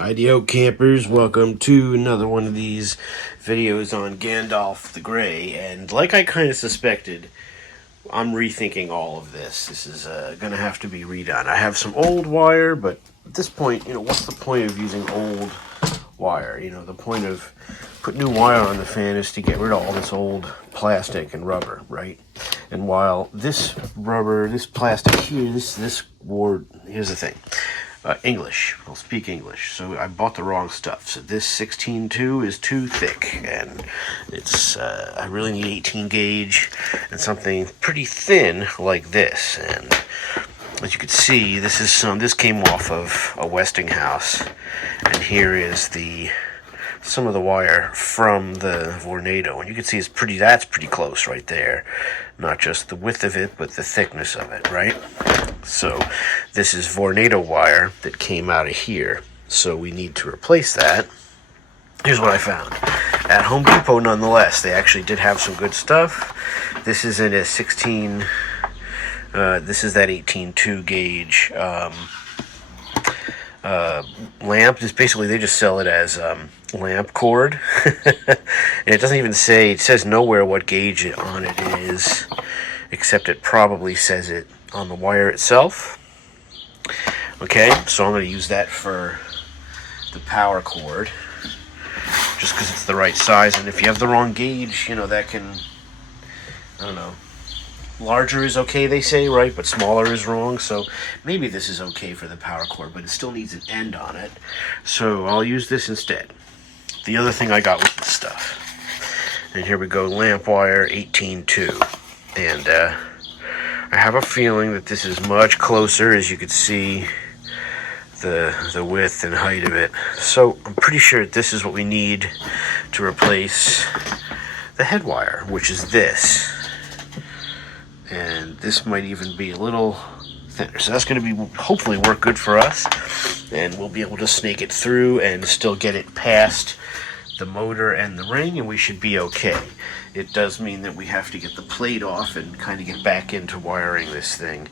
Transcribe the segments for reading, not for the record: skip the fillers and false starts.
Idio campers, welcome to another one of these videos on Gandalf the Grey. And like I kind of suspected, I'm rethinking all of this. This is going to have to be redone. I have some old wire, but at this point, what's the point of using old wire? The point of putting new wire on the fan is to get rid of all this old plastic and rubber, right? And while this rubber, this plastic here, this ward, here's the thing. English. I'll speak English. So I bought the wrong stuff. So this 16.2 is too thick, and it's I really need 18 gauge and something pretty thin like this. And as you can see, this came off of a Westinghouse, and here is some of the wire from the Vornado, and you can see that's pretty close right there. Not just the width of it, but the thickness of it, right? So this is Vornado wire that came out of here. So we need to replace that. Here's what I found. At Home Depot, nonetheless, they actually did have some good stuff. This is in a 16, this is that 18.2 gauge lamp. Just basically, they just sell it as lamp cord. And it doesn't even say, it says nowhere what gauge on it is, except it probably says it on the wire itself. Okay, so I'm going to use that for the power cord, just because it's the right size. And if you have the wrong gauge, that can, I don't know, larger is okay, they say, right? But smaller is wrong. So maybe this is okay for the power cord, but it still needs an end on it. So I'll use this instead. The other thing I got was this stuff. And here we go, lamp wire 18.2. And I have a feeling that this is much closer, as you can see the width and height of it. So I'm pretty sure this is what we need to replace the head wire, which is this. And this might even be a little thinner. So that's going to be hopefully work good for us, and we'll be able to snake it through and still get it past the motor and the ring, and we should be okay. It does mean that we have to get the plate off and kind of get back into wiring this thing.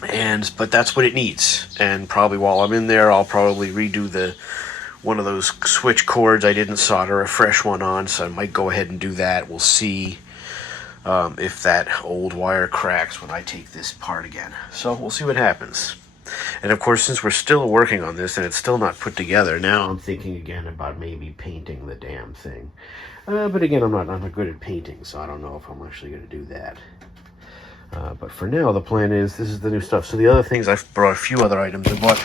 But that's what it needs. And probably while I'm in there, I'll probably redo one of those switch cords. I didn't solder a fresh one on, so I might go ahead and do that. We'll see if that old wire cracks when I take this part again. So we'll see what happens. And of course, since we're still working on this and it's still not put together, now I'm thinking again about maybe painting the damn thing. But again, I'm not good at painting, so I don't know if I'm actually going to do that. But for now, the plan is, this is the new stuff. So the other things, I've brought a few other items. I bought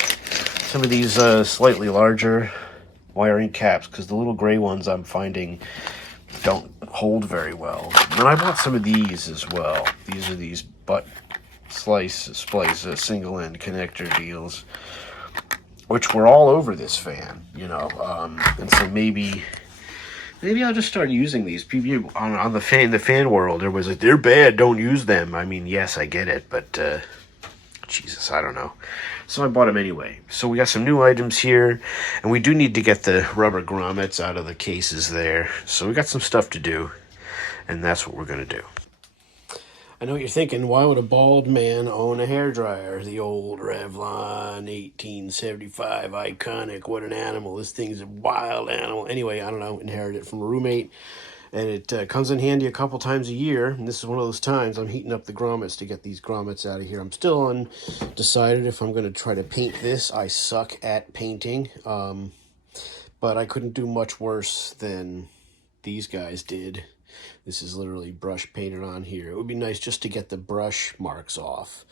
some of these slightly larger wiring caps, because the little gray ones I'm finding don't hold very well. And I bought some of these as well. These are these butt splice single end connector deals, which were all over this fan, and so maybe I'll just start using these. People on the fan world, there was they're bad, don't use them. I mean, yes, I get it, but Jesus, I don't know. So I bought them anyway. So we got some new items here, and we do need to get the rubber grommets out of the cases there. So we got some stuff to do, and that's what we're going to do. I know what you're thinking, why would a bald man own a hairdryer? The old Revlon 1875 iconic, what an animal. This thing's a wild animal. Anyway, I don't know, inherited it from a roommate. And it comes in handy a couple times a year. And this is one of those times I'm heating up the grommets to get these grommets out of here. I'm still undecided if I'm going to try to paint this. I suck at painting. But I couldn't do much worse than these guys did. This is literally brush painted on here. It would be nice just to get the brush marks off,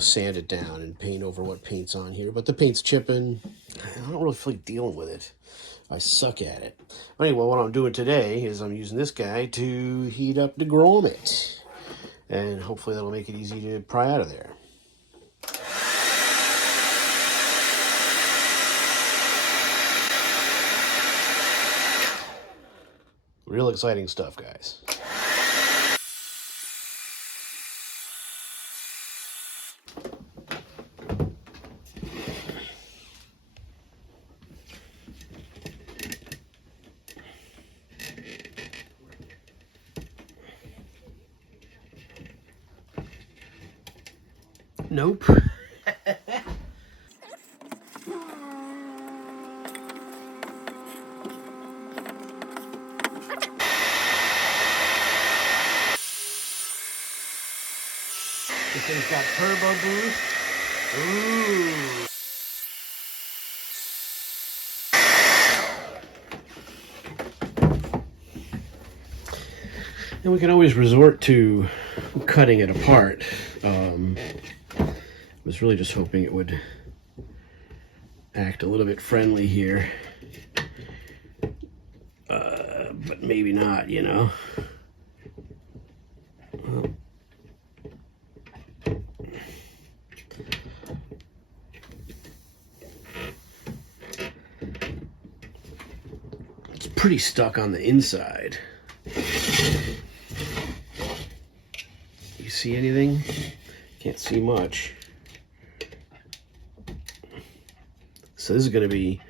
sand it down and paint over what paint's on here. But the paint's chipping. I don't really feel like dealing with it. I suck at it. But anyway, what I'm doing today is I'm using this guy to heat up the grommet. And hopefully that'll make it easy to pry out of there. Real exciting stuff, guys. Nope. This thing's got turbo boost. Ooh. And we can always resort to cutting it apart. I was really just hoping it would act a little bit friendly here. But maybe not, you know. Well, it's pretty stuck on the inside. You see anything? Can't see much. So this is going to be,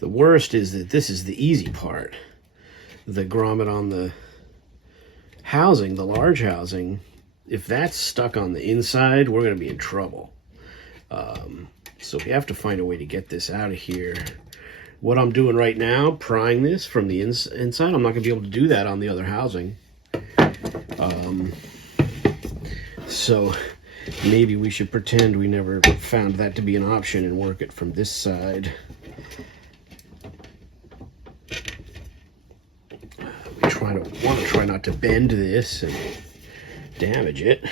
the worst is that this is the easy part. The grommet on the housing, the large housing, if that's stuck on the inside, we're going to be in trouble. So we have to find a way to get this out of here. What I'm doing right now, prying this from the inside, I'm not going to be able to do that on the other housing. So maybe we should pretend we never found that to be an option and work it from this side. We want to try not to bend this and damage it.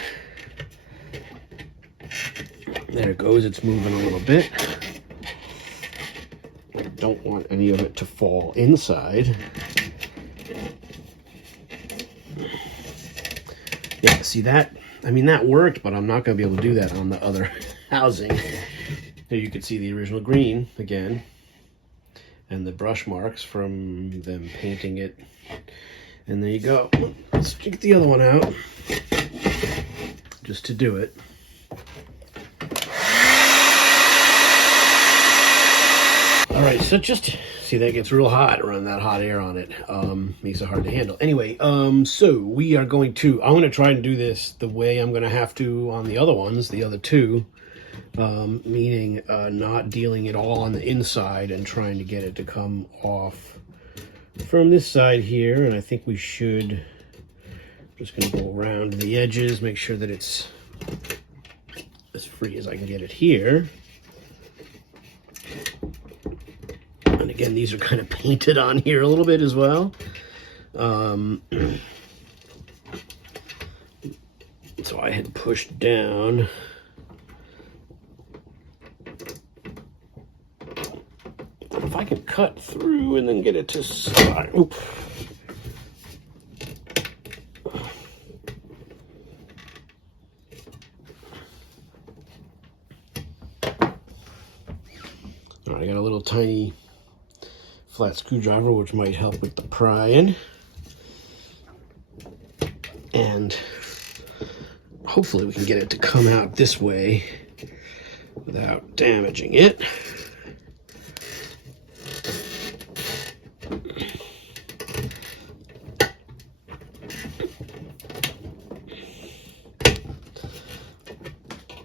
There it goes, it's moving a little bit. I don't want any of it to fall inside. Yeah, see that? I mean, that worked, but I'm not going to be able to do that on the other housing. Here you can see the original green again, and the brush marks from them painting it. And there you go. Let's get the other one out, just to do it. All right, so just see, that gets real hot, running that hot air on it. Makes it hard to handle. Anyway, so we are going to, I'm going to try and do this the way I'm going to have to on the other ones, the other two, meaning not dealing it all on the inside and trying to get it to come off from this side here. And I think we should, just going to go around the edges, make sure that it's as free as I can get it here. And again, these are kind of painted on here a little bit as well. So I had pushed down. If I could cut through and then get it to slide. Oop. All right, I got a little tiny flat screwdriver, which might help with the prying. And hopefully we can get it to come out this way without damaging it.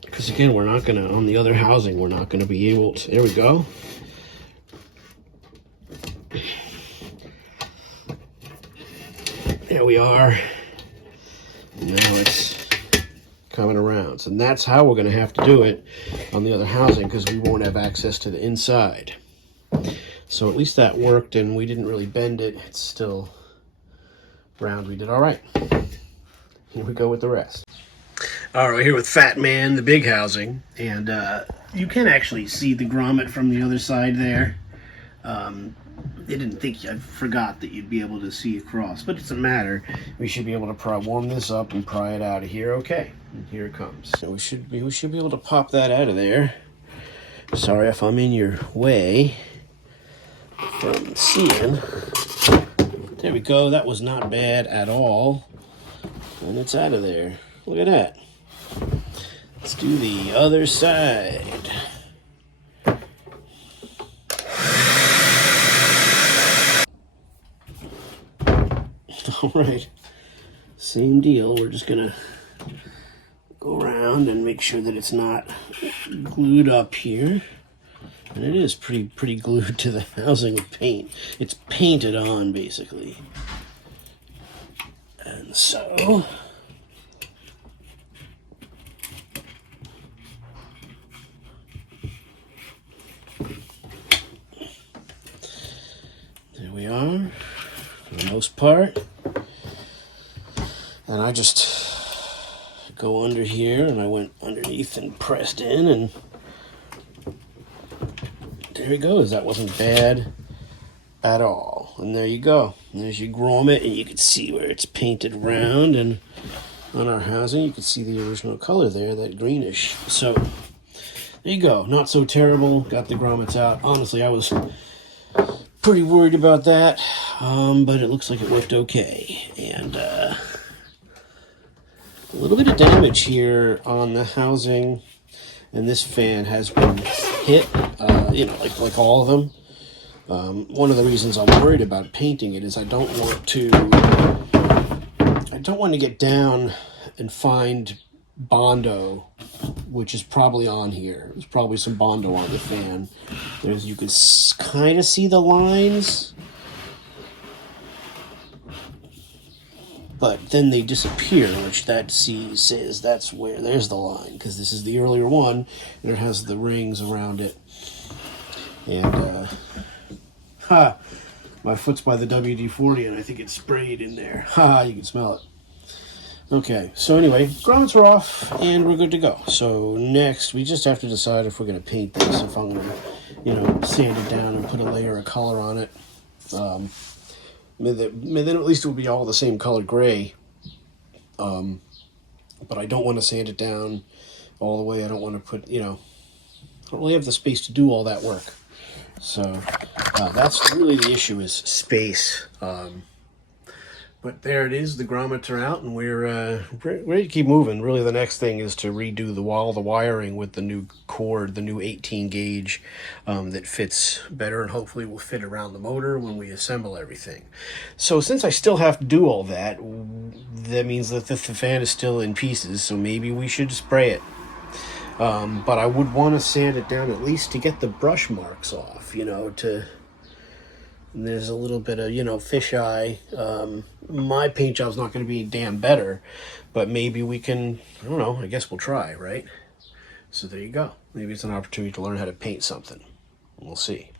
Because again, we're not gonna, on the other housing, we're not gonna be able to, there we go. There we are. Now it's coming around. So that's how we're going to have to do it on the other housing, because we won't have access to the inside. So at least that worked, and we didn't really bend it. It's still round. We did all right. Here we go with the rest. All right, here with Fat Man, the big housing. And you can actually see the grommet from the other side there. I didn't think, I forgot that you'd be able to see across, but it doesn't matter. We should be able to warm this up and pry it out of here. Okay, and here it comes. So we should be able to pop that out of there. Sorry if I'm in your way from seeing. There we go. That was not bad at all, and it's out of there. Look at that. Let's do the other side. All right, same deal. We're just gonna go around and make sure that it's not glued up here. And it is pretty glued to the housing with paint. It's painted on, basically. And so part. And I just go under here, and I went underneath and pressed in, and there it goes. That wasn't bad at all. And there you go. There's your grommet, and you can see where it's painted around, and on our housing you can see the original color there, that greenish. So there you go. Not so terrible. Got the grommets out. Honestly, I was pretty worried about that, but it looks like it worked okay. And a little bit of damage here on the housing, and this fan has been hit, you know, like all of them. One of the reasons I'm worried about painting it is I don't want to get down and find Bondo, which is probably on here. There's probably some Bondo on the fan. You can kind of see the lines, but then they disappear, which that says that's where there's the line, because this is the earlier one, and it has the rings around it. And my foot's by the WD-40, and I think it's sprayed in there. You can smell it. Okay, so anyway, grommets are off, and we're good to go. So next, we just have to decide if we're going to paint this, if I'm going to, you know, sand it down and put a layer of color on it. Then at least it will be all the same color gray. But I don't want to sand it down all the way. I don't want to put, you know, I don't really have the space to do all that work. So that's really the issue, is space. But there it is. The grommets are out, and we're ready to keep moving. Really, the next thing is to redo the wiring with the new cord, the new 18 gauge that fits better, and hopefully will fit around the motor when we assemble everything. So since I still have to do all that, that means that the fan is still in pieces, so maybe we should spray it. But I would want to sand it down at least to get the brush marks off, you know, there's a little bit of, you know, fisheye. My paint job's not going to be damn better, but maybe we can, I don't know, I guess we'll try, right? So there you go. Maybe it's an opportunity to learn how to paint something. We'll see.